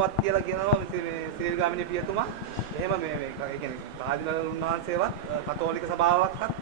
රාමුවක් කියලා කියනවා මේ සිරිල් ගාමිණී පියතුමා. එහෙම මේ ඒ කියන්නේ කාදිනල් උන්වහන්සේවත් කතෝලික සභාවක්වත්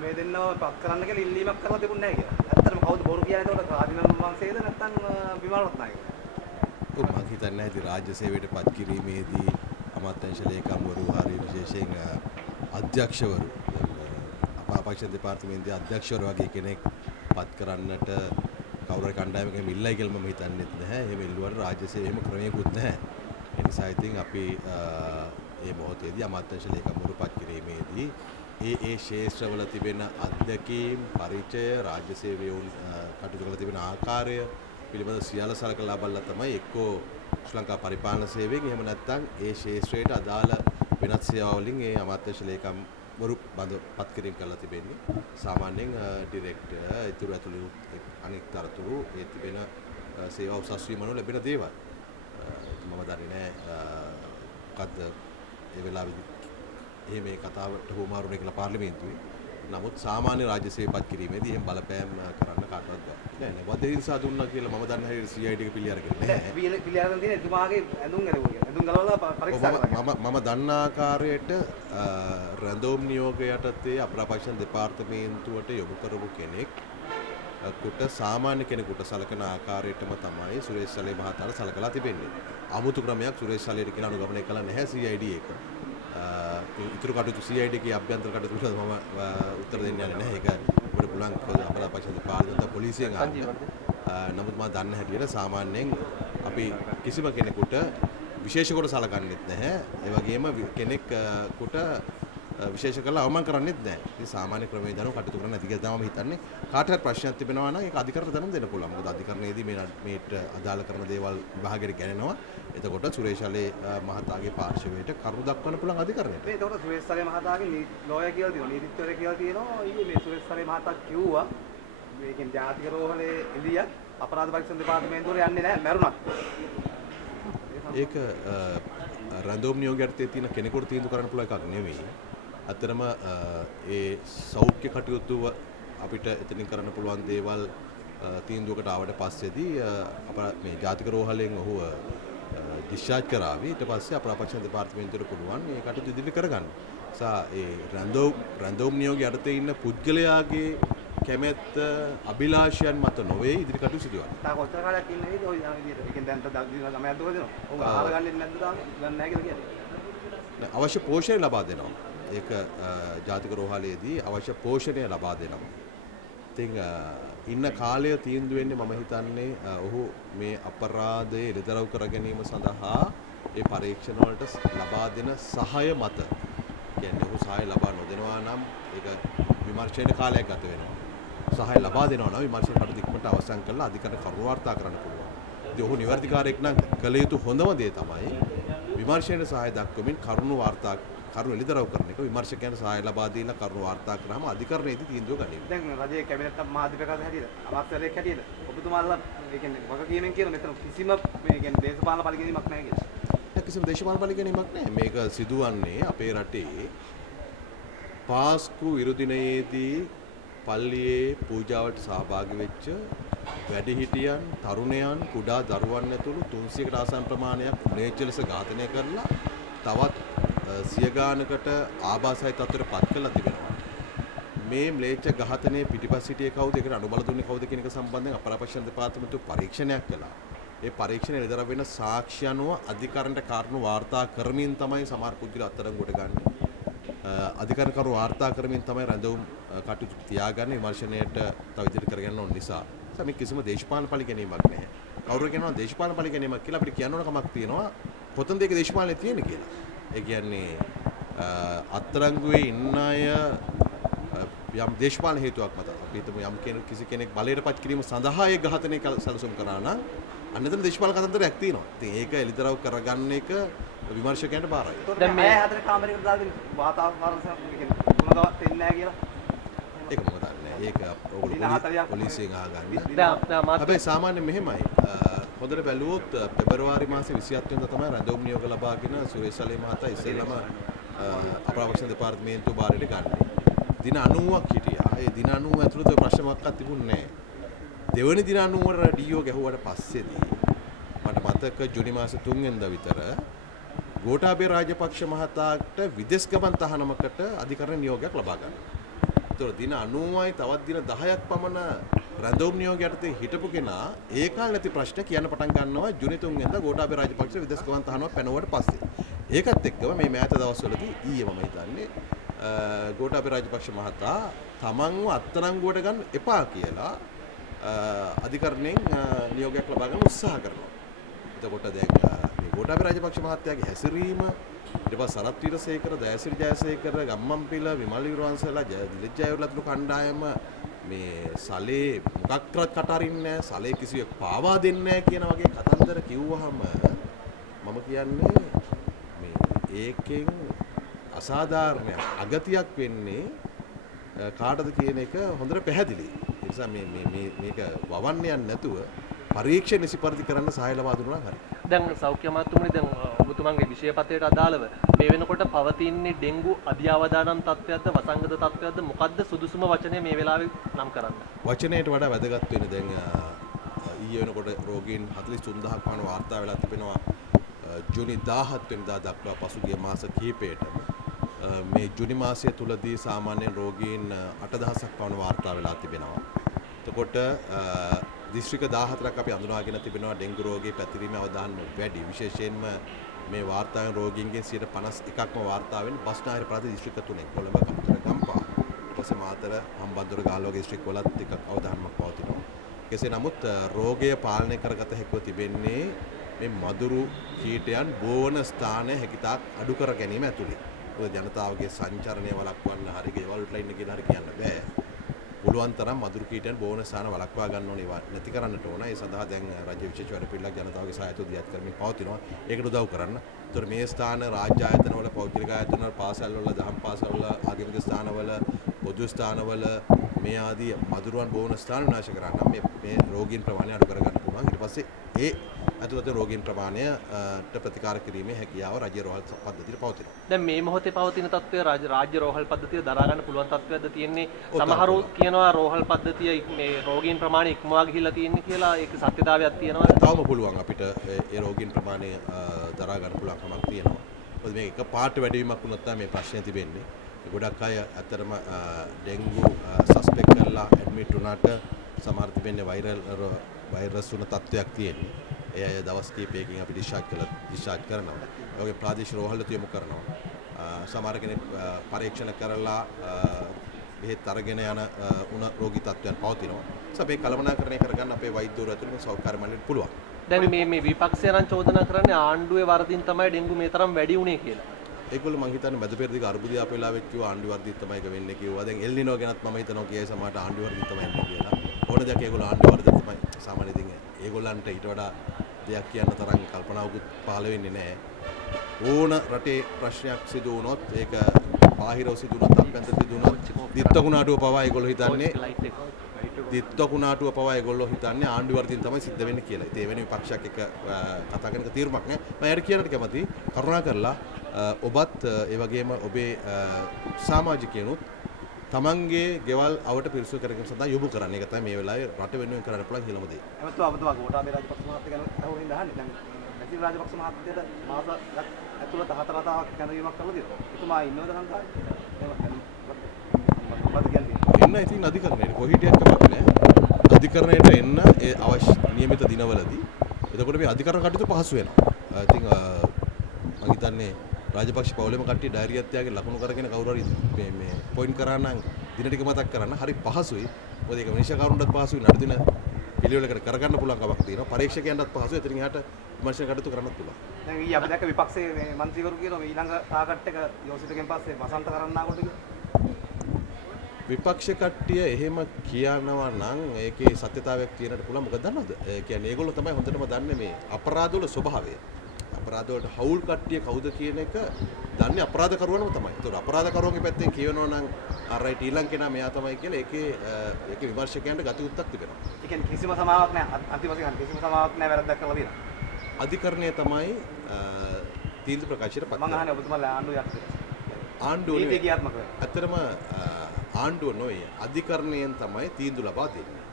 මේ දෙන්නව පත් කරන්න කියලා ඉල්ලීමක් කරලා තිබුණේ නැහැ කියලා. ඇත්තටම කවුද බොරු කියන්නේ? එතකොට කාදිනල් උන්වහන්සේද නැත්නම් විමල් රත්නායකද? මම හිතන්නේ ඉතින් රාජ්‍ය සේවයට පත් කිරීමේදී අමාත්‍යාංශ ලේකම්වරු හරි විශේෂයෙන් අධ්‍යක්ෂවරු අපහාපක්ෂ දෙපාර්තමේන්තුවේ අධ්‍යක්ෂවරු වගේ කෙනෙක් පත් කරන්නට කවුරු හරි කණ්ඩායමකින් ඉල්ලයි කියලා මම හිතන්නේත් නැහැ. එහෙම ඉල්ලුවට රාජ්‍ය සේවයේම ක්‍රමයකුත් නැහැ. ඒ නිසා ඉතින් අපි මේ මොහොතේදී අමාත්‍යාංශ ලේකම්වරු පත් කිරීමේදී ඒ ශේෂ්ත්‍රවල තිබෙන අධ්‍යක්ීම් පරිචය රාජ්‍ය සේවයේ කටයුතු කරලා තිබෙන ආකාරය පිළිබඳ සියල්ල සලකලා බලලා තමයි එක්කෝ ශ්‍රී ලංකා පරිපාලන සේවයෙන් එහෙම නැත්නම් ඒ ශේෂ්ත්‍රයට අදාළ වෙනත් සේවාවලින් ඒ අමාත්‍යාංශ ලේකම්වරු පත් කිරීම කරලා තිබෙන්නේ. සාමාන්‍යයෙන් ඩිරෙක්ටර් ඉතුරු ඇතුළු අනෙක් තරතුරු ඒ තිබෙන සේවා උසස් වීම අනුව ලැබෙන දේවල්. මම දන්නේ නැහැ මොකද්ද ඒ වෙලාවේදී එහෙම මේ කතාවට හුමාරුනේ කියලා පාර්ලිමේන්තුවේ. නමුත් සාමාන්‍ය රාජ්‍ය සේවපත් කිරීමේදී එහෙම බලපෑම් කරන්න කාටවත් බෑ. නෑ වදේ නිසා දුන්නා කියලා මම දන්නේ හැටියට CID එක පිළි අරගෙන නෑ. පිළි අරගෙන තියෙන එතුමාගේ ඇඳුම් ගැලවුවා කියලා. ඇඳුම් ගලවලා පරීක්ෂා කරනවා. මම දන්න ආකාරයට රැඳවුම් නියෝග යටතේ අපරාපක්ෂ දෙපාර්තමේන්තුවට යොමු කරපු කෙනෙක් කුට සාමාන්‍ය කෙනෙකුට සලකන ආකාරයටම තමයි සුරේෂ් සලේ මහතාට සලකලා තිබෙන්නේ. 아무තු ක්‍රමයක් සුරේෂ් සලේට කියලා අනුගමනය කළා නැහැ CID එක. ඉතුරු කටයුතු CID එකේ අභ්‍යන්තර කටයුතු වලට මම උත්තර දෙන්න යන්නේ නැහැ. ඒක අපිට පුළුවන් අපරාපක්ෂ දෙපාර්තමේන්තුව පොලිසියෙන් අහන්න. නමුත් මම දන්න හැටියට සාමාන්‍යයෙන් අපි කිසිම කෙනෙකුට විශේෂ කොට සලකන්නේත් නැහැ. ඒ වගේම කෙනෙක්ට විශේෂ කරලා අවමන් කරන්නේත් නැහැ. ඉතින් සාමාන්‍ය ක්‍රමයේ දනෝ කටයුතු කරන්න නැති කියලා තමයි මම හිතන්නේ. කාට හරි ප්‍රශ්නයක් තිබෙනවා නම් ඒක අධිකරණයට දැනුම් දෙන්න පුළුවන්. මොකද අධිකරණයේදී මේට අදාළ කරන දේවල් විභාගයට ගණනවා. එතකොට සුරේෂ් සලේ මහතාගේ පාර්ශවයට කරුණු දක්වන්න පුළුවන් අධිකරණයට. එතකොට සුරේෂ් සලේ මහතාගේ ලෝයර් කියලා තියෙනවා. නීතිඥවරයෙක් කියලා තියෙනවා. ඊයේ මේ සුරේෂ් සලේ මහතා කිව්වා මේකෙන් ජාතික රෝහලේ එළියක් අපරාධ පරීක්ෂණ දෙපාර්තමේන්තුවට යන්නේ නැහැ මැරුණත්. ඒක රැඳවුම් නියෝගයට තියෙන කෙනෙකුට තීන්දුව කරන්න පුළුවන් එකක් නෙවෙයි. අතරම ඒ සෞඛ්‍ය කටයුතු අපිට එතනින් කරන්න පුළුවන් දේවල් තීන්දුවකට ආවට පස්සේදී අප මේ ජාතික රෝහලෙන් ඔහුව ඩිස්චාර්ජ් කරાવી. ඊට පස්සේ අපරාපක්ෂ දෙපාර්තමේන්තුවට පුළුවන් මේ කටයුතු ඉදිරියට කරගන්න. ඒ රැඳවුම් නියෝගය යටතේ ඉන්න පුද්ගලයාගේ කැමැත්ත අභිලාෂයන් මත නොවේ ඉදිරි කටයුතු සිදුවන්නේ. තා කොච්චර කාලයක් ඉන්නේ නේද ඔය විදිහට. ඒකෙන් දැන් දවස් ගමයක් දුර දෙනවා. ඔව් ආහාර ගන්නෙ නැද්ද තාම? ගන්න නැහැ කියලා කියන්නේ. අවශ්‍ය පෝෂණය ලබා දෙනවා. ඒක ජාතික රෝහලේදී අවශ්‍ය පෝෂණය ලබා දෙනවා. ඉතින් ඉන්න කාලය තීන්දුව වෙන්නේ මම හිතන්නේ ඔහු මේ අපරාධයේ එළිදරව් කර ගැනීම සඳහා ඒ පරීක්ෂණ වලට ලබා දෙන සහාය මත. කියන්නේ ඔහු සහාය ලබා නොදෙනවා නම් ඒක විමර්ශන කාලයක් ගත වෙනවා. සහාය ලබා දෙනවා නම් විමර්ශන කටයුතු ඉක්මනට අවසන් කරලා අධිකරණ කරුණු වාර්තා කරන්න පුළුවන්. ඉතින් ඔහු නිවැරදිකාරයෙක් නම් කළ යුතු හොඳම දේ තමයි විමර්ශනයේ සහාය දක්වමින් කරුණු එළිදරව් කරන එක. විමර්ශකයන්ට සහාය ලබා දීලා කරුණු වාර්තා කරාම අධිකරණයේදී තීන්දුව ගනිමු. දැන් රජයේ කැබිනට් මහාධිපතිවරයෙක් හැටියට අමාත්‍යවරයෙක් හැටියට ඔබතුමාලා ඒ කියන්නේ වගකීමෙන් කියන මෙතන කිසිම මේ කියන්නේ දේශපාලන පරිගැනීමක් නැහැ කියලා. කිසිම දේශපාලන පරිගැනීමක් නැහැ. මේක සිදුවන්නේ අපේ රටේ පාස්කු ඉරුදිනයේදී පල්ලියේ පූජාවට සහභාගී වෙච්ච වැඩිහිටියන්, තරුණයන්, කුඩා දරුවන් ඇතුළු 300කට ආසන්න ප්‍රමාණයක් ම්ලේච්ඡ ලෙස ඝාතනය කරලා තවත් 100 ගානකට ආබාසයි තත්ත්වයට පත් කරලා තිබෙනවා. මේ ම්ලේච්ඡ ඝාතනයේ පිටිපස්ස හිටියේ කවුද? ඒකට අනුබල දුන්නේ කවුද කියන එක සම්බන්ධයෙන් අපරාපක්ෂ දෙපාර්තමේන්තුව පරීක්ෂණයක් කළා. ඒ පරීක්ෂණය එළිදර වෙන සාක්ෂි අනුව අධිකරණයට කාරණු වාර්තා කරමින් තමයි සමහර පුද්ගලයන් අත්අඩංගුවට ගන්නේ. අධිකරණ කරු වාර්තා කරමින් තමයි රැඳවුම් කටයුතු තියාගන්නේ විමර්ශනයට තව ඉදිරි කරගෙන යන නිසා. මේ කිසිම දේශපාලන පරිගැනීමක් නැහැ. කවුරු කියනවා දේශපාලන පරිගැනීමක් කියලා අපිට කියන්න ඕන කමක් තියෙනවා. කොතනද ඒක දේශපාලනේ තියෙන්නේ කියලා. ඒ කියන්නේ අත්අඩංගුවේ ඉන්න අය යම් දේශපාලන හේතුවක් මත අපි හිතමු යම් කිසි කෙනෙක් බලයට පත් කිරීම සඳහා ඒ ඝාතනය සැලසුම් කරා නම් අන්න එතන දේශපාලන කතන්දරයක් තියෙනවා. ඉතින් ඒක එළිදරව් කරගන්න එක විමර්ශකයන්ට බාරයි. දැන් මේ හතර කාමරයකට දාලා වාතාවරණ කියන්නේ මොනවාවත් වෙන්නේ නැහැ කියලා. ඒක මොකද නැහැ. ඒක ඕගොල්ලෝ පොලිසියෙන් අහගන්න. හැබැයි සාමාන්‍යයෙන් මෙහෙමයි. හොඳට බැලුවොත් පෙබරවාරි මාසේ 27 වෙනිදා තමයි රැඳවුම් නියෝග ලබාගෙන සුරේෂ් සලේ මහතා ඉස්සෙල්ලාම අපරාපක්ෂ දෙපාර්තමේන්තුව බාරයට ගන්නේ. දින 90ක් හිටියා. ඒ දින 90 ඇතුළත ප්‍රශ්න මොකක්වත් තිබුණේ නැහැ. දෙවනි දින 90 ඩීఓ ගැහුවට පස්සේදී මට මතක ජුනි මාස 3 වෙනිදා විතර ගෝඨාභය රාජපක්ෂ මහතාට විදේශ ගමන් තහනමකට අධිකරණ නියෝගයක් ලබා ගන්නවා. ඒතකොට දින 90යි තවත් දින 10ක් පමණ රැඳවුම් නියෝග යටතේ හිටපු කෙනා ඒ කාල නැති ප්‍රශ්න කියන්න පටන් ගන්නවා ජුනි 3 වෙනිදා ගෝඨාභය රාජපක්ෂ විදේශ ගමන් තහනමක් පැනුවට පස්සේ. ඒකත් එක්කම මේ මෑත දවස්වලදී ඊයේ මම හිතන්නේ ගෝඨාභය රාජපක්ෂ මහතා තමන්ව අත්අඩංගුවට ගන්න එපා කියලා අධිකරණයෙන් නියෝගයක් ලබා ගන්න උත්සාහ කරනවා. එතකොට දැන් මේ ගෝඨාභය රාජපක්ෂ මහත්තයාගේ හැසිරීම ඊට පස්සේ සරත් වීරසේකර, දයාසිරි ජයසේකර, ගම්මන්පිල, විමල් විරවංශලා, දිලිත් ජයවර්ධන කණ්ඩායම මේ සලේ මොකක්වත් කට අරින්නේ නැහැ, සලේ කිසිවෙක් පාවා දෙන්නේ නැහැ කියන වගේ කතන්දර කිව්වහම මම කියන්නේ මේ ඒකෙන් අසාධාරණයක් අගතියක් වෙන්නේ කාටද කියන එක හොඳට පැහැදිලි. ඒ නිසා මේක වවන්න යන්නේ නැතුව පරීක්ෂණ නිසිපරිදි කරන්න සහාය ලබා දුන්නා හරි. දැන් සෞඛ්‍ය අමාත්‍යතුමනි දැන් ඔබතුමන්ගේ විෂයපතයට අදාළව මේ වෙනකොට පවතින්නේ ඩෙන්ගු අධ්‍යාවදානම් තත්ත්වයක්ද වසංගත තත්ත්වයක්ද මොකද්ද සුදුසුම වචනය මේ වෙලාවේ නම් කරන්න? වචනයට වඩා වැදගත් වෙන්නේ දැන් ඊයේ වෙනකොට රෝගීන් 43000ක් පමණ වාර්තා වෙලා තිබෙනවා. ජූනි 17 වෙනිදා දක්වා පසුගිය මාස කිහිපයටම මේ ජුනි මාසය තුලදී සාමාන්‍යයෙන් රෝගීන් 8000ක් පමණ වාර්තා වෙලා තිබෙනවා. එතකොට දිස්ත්‍රික්ක 14ක් අපි අඳුනාගෙන තිබෙනවා ඩෙන්ගු රෝගී පැතිරීමේ අවදානම් වැඩි. විශේෂයෙන්ම මේ වාර්තාවෙන් රෝගීන්ගෙන් 51%ක්ම වාර්තා වෙන්නේ බස්නාහිර ප්‍රාදේශීය දිස්ත්‍රික්ක තුනෙන්. කොළඹ, කම්පිටර, ගම්පහ, ඊට පස්සේ මාතර, හම්බන්තොට, ගාල්ල වගේ දිස්ත්‍රික්කවලත් ටිකක් අවදානමක් පවතිනවා. කෙසේ නමුත් රෝගය පාලනය කරගත හැකිව තිබෙන්නේ මේ මදුරු කීටයන් බෝවන ස්ථාන හැකිතාක් අඩු කර ගැනීම ඇතුළේ. ජනතාවගේ සංචරණය වළක්වන්න හරි ගෙවල් වලට ඉන්න කියන හරි කියන්න බෑ. පුළුවන් තරම් මදුරු කීටයන් බෝවන ස්ථාන වළක්වා ගන්න ඕනේ නැති කරන්නට ඕන. ඒ සඳහා දැන් රාජ්‍ය විශේෂ වැඩපිළිවෙලක් ජනතාවගේ සහායතය දියත් කරමින් පවතිනවා. ඒකට උදව් කරන්න. ඒතර මේ ස්ථාන රාජ්‍ය ආයතනවල, පෞද්ගලික ආයතනවල, පාසල්වල, දහම් පාසල්වල, ආගමික ස්ථානවල, පොදු ස්ථානවල මේ ආදී මදුරුවන් බෝවන ස්ථාන විනාශ කරන්න මේ රෝගීන් ප්‍රමාණය අඩු කර ගන්න පුළුවන්. ඊට පස්සේ ඒ ඇතුළත රෝගීන් ප්‍රමාණයට ප්‍රතිකාර කිරීමේ හැකියාව රාජ්‍ය රෝහල් පද්ධතියට පවතිනවා. දැන් මේ මොහොතේ පවතින තත්ත්වය රාජ්‍ය රෝහල් පද්ධතිය දරා ගන්න පුළුවන් තත්ත්වයක්ද තියෙන්නේ? සමහරව කියනවා රෝහල් පද්ධතිය මේ රෝගීන් ප්‍රමාණය ඉක්මවා ගිහිල්ලා තියෙන්නේ කියලා. ඒක සත්‍යතාවයක් තියෙනවද? තවම පුළුවන් අපිට ඒ රෝගීන් ප්‍රමාණය දරා ගන්න පුළුවන් කමක් තියෙනවා. මොකද මේක එක පාට වැඩිවීමක් වුණොත් තමයි මේ ප්‍රශ්නේ තිබෙන්නේ. ගොඩක් අය ඇත්තටම ඩෙන්ගු සස්පෙක්ට් කරලා ඇඩ්මිට් වුණාට සමහර තිබෙන්නේ වෛරස් වුණ තත්ත්වයක් තියෙන්නේ. ඒ අය දවස් කිහිපයකින් අපි ඩිස්චාර්ජ් කරනවා. ඒ වගේ ප්‍රාදේශීය රෝහල්වලට යොමු කරනවා. සමහර කෙනෙක් පරීක්ෂණ කරලා බෙහෙත් අරගෙන යන උණ රෝගී තත්ත්වයන් පවතිනවා. සබේ කළමනාකරණය කරගන්න අපේ වෛද්‍යවරු ඇතුළු සෞඛ්‍ය මණ්ඩලයට පුළුවන්. දැන් මේ විපක්ෂය නම් චෝදනා කරන්නේ ආණ්ඩුවේ වරදින් තමයි ඩෙන්ගු මේ තරම් වැඩි වුණේ කියලා. ඒගොල්ලෝ මං හිතන්නේ මැද පෙරදිග අර්බුදය අපේ වෙලාවෙත් කිව්වා ආණ්ඩු වර්ධිත තමයි ඒක වෙන්නේ කිව්වා. දැන් එල් නිනෝ ගැනත් මම හිතනවා කියයි සමහරට ආණ්ඩු වර්ධිත තමයි වෙන්නේ කියලා. ඕන දෙයක් ඒගොල්ලෝ ආණ්ඩු වර්ධිත තමයි සාමාන්‍ය ඉතින් ඒගොල්ලන්ට ඊට වඩා දෙයක් කියන්න තරම් කල්පනාවකුත් පහළ වෙන්නේ නැහැ. ඕන රටේ ප්‍රශ්නයක් සිදු වුණොත් ඒක බාහිරව සිදු වුණොත් අභ්‍යන්තර සිදු වුණොත් දිත්තකුණාටුව පවා ඒගොල්ලෝ හිතන්නේ දිත්තකුණාටුව පවා ඒගොල්ලෝ හිතන්නේ ආණ්ඩු වර්ධිත තමයි සිද්ධ වෙන්නේ කියලා. ඉතින් ඒ වෙන විපක්ෂයක් එක කතා කරන එක තීරමක් නෑ. මම යාර කියන්නට කැමතියි කරුණා කරලා ඔබත් ඒ වගේම ඔබේ සමාජිකයනුත් තමන්ගේ ගෙවල් අවට පිරිසුදු කරගැනීම සඳහා යොමු කරන්න. ඒක තමයි මේ වෙලාවේ රට වෙනුවෙන් කරන්න පුළුවන් හිලම දේ. එමත්තුමා ඔබතුමා ගෝඨාභය රාජපක්ෂ මහත්තයා ගැන අහුවෙන් දහන්නේ. දැන් මැතින් රාජපක්ෂ මහත්තයාට මාස ඇතුළත 4 වතාවක් කැඳවීමක් කරලා තියෙනවා. එතුමා ඉන්නවද සංකාරේ? මොකද කියන්නේ? එන්න ඉතින් අධිකරණයට කොහිටියක් කමක් නැහැ. අධිකරණයට එන්න ඒ අවශ්‍ය නියමිත දිනවලදී. එතකොට මේ අධිකරණ කටයුතු පහසු වෙනවා. ඉතින් මම හිතන්නේ රාජපක්ෂ පවුලේම කට්ටිය ඩයරියක් තියාගෙන ලකුණු කරගෙන කවුරු හරි මේ පොයින්ට් කරා නම් දින ටික මතක් කරන්න හරි පහසුයි. මොකද ඒක මිනිෂා කරුණටත් පහසුයි නඩු දින පිළිවෙලකට කරගන්න පුළුවන් කමක් තියෙනවා. පරීක්ෂකයන්ටත් පහසුයි. එතනින් එහාට විමර්ශන කටයුතු කරන්නත් පුළුවන්. දැන් ඊයේ අපි දැක්ක විපක්ෂයේ මේ മന്ത്രിවරු කියනවා මේ ඊළඟ ටාගට් එක යෝසිතගෙන් පස්සේ වසන්ත කරන්නාකොට කියලා. විපක්ෂ කට්ටිය එහෙම කියනවා නම් ඒකේ සත්‍යතාවයක් තියෙනට පුළුවන්. මොකද දන්නවද? ඒ කියන්නේ ඒගොල්ලෝ තමයි හොඳටම දන්නේ මේ අපරාධ වල ස්වභාවය. අපරාධ වලට හවුල් කට්ටිය කවුද කියන එක දන්නේ අපරාධ කරුවනම තමයි. ඒතකොට අපරාධ කරුවන්ගේ පැත්තෙන් කියනවා නම් අරයිට් ඊළඟ කෙනා මෙයා තමයි කියලා ඒකේ විමර්ශකයන්ට ගති උත්තක් තිබෙනවා. ඒ කියන්නේ කිසිම සමාවක් නැහැ. අන්තිම වශයෙන් කිසිම සමාවක් නැහැ වැරද්දක් කරලා තියෙනවා. අධිකරණය තමයි තීන්දුව ප්‍රකාශයට පත් මම අහන්නේ ඔබතුමාලා ආණ්ඩුව යටතේ. ආණ්ඩුව නීති ක්‍රියාත්මක වෙනවා. ඇත්තටම ආණ්ඩුව නොවේ අධිකරණයෙන් තමයි තීන්දුව ලබා දෙන්නේ.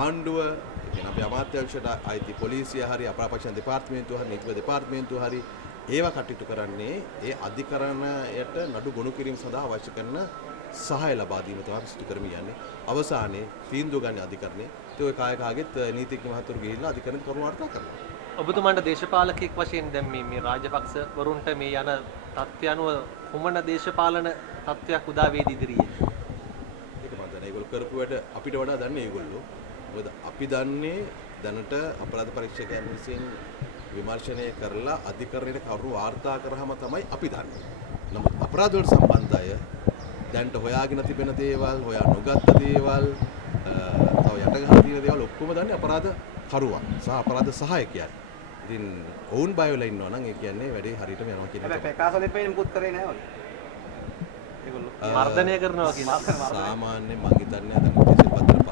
ආණ්ඩුව කියන අපේ අමාත්‍යාංශයට අයිති පොලිසිය හරි අපරාපක්ෂ දෙපාර්තමේන්තුව හරි නීතිපති දෙපාර්තමේන්තුව හරි ඒවා කටයුතු කරන්නේ ඒ අධිකරණයට නඩු ගොනු කිරීම සඳහා අවශ්‍ය කරන සහාය ලබා දීම තමයි සිදු කරමින් යන්නේ. අවසානයේ තීන්දුව ගන්න අධිකරණය. ඒ ඔය කාගෙත් නීතිඥ මහතුරු ගිහිල්ලා අධිකරණයට කරුණු වාර්තා කරනවා. ඔබතුමාට දේශපාලකයෙක් වශයෙන් දැන් මේ රාජපක්ෂ වරුන්ට මේ යන තත්ත්වය අනුව කුමන දේශපාලන තත්ත්වයක් උදා වේද ඉදිරියේ? ඒක මම දන්නේ ඒගොල්ලෝ කරපු වැඩ අපිට වඩා දන්නේ ඒගොල්ලෝ. මොකද අපි දන්නේ දැනට අපරාධ පරීක්ෂකයන් විසින් විමර්ශනය කරලා අධිකරණයට කරුණු වාර්තා කරාම තමයි අපි දන්නේ. නමුත් අපරාධ වලට සම්බන්ධ අය දැන්ට හොයාගෙන තිබෙන දේවල්, හොයා නොගත්ත දේවල්, තව යටගහලා තියෙන දේවල් ඔක්කොම දන්නේ අපරාධ කරුවා සහ අපරාධ සහායකයන්. ඉතින් ඔවුන් බය වෙලා ඉන්නවා නම් ඒ කියන්නේ වැඩේ හරියටම යනවා කියන එක. හැබැයි ප්‍රකාශ වලින් පේන්නේ මුකුත් කරේ නැහැ වගේ. ඒගොල්ලෝ මර්ධනය කරනවා කියලා. සාමාන්‍ය මං හිතන්නේ දැන් උදේ සිල්පතට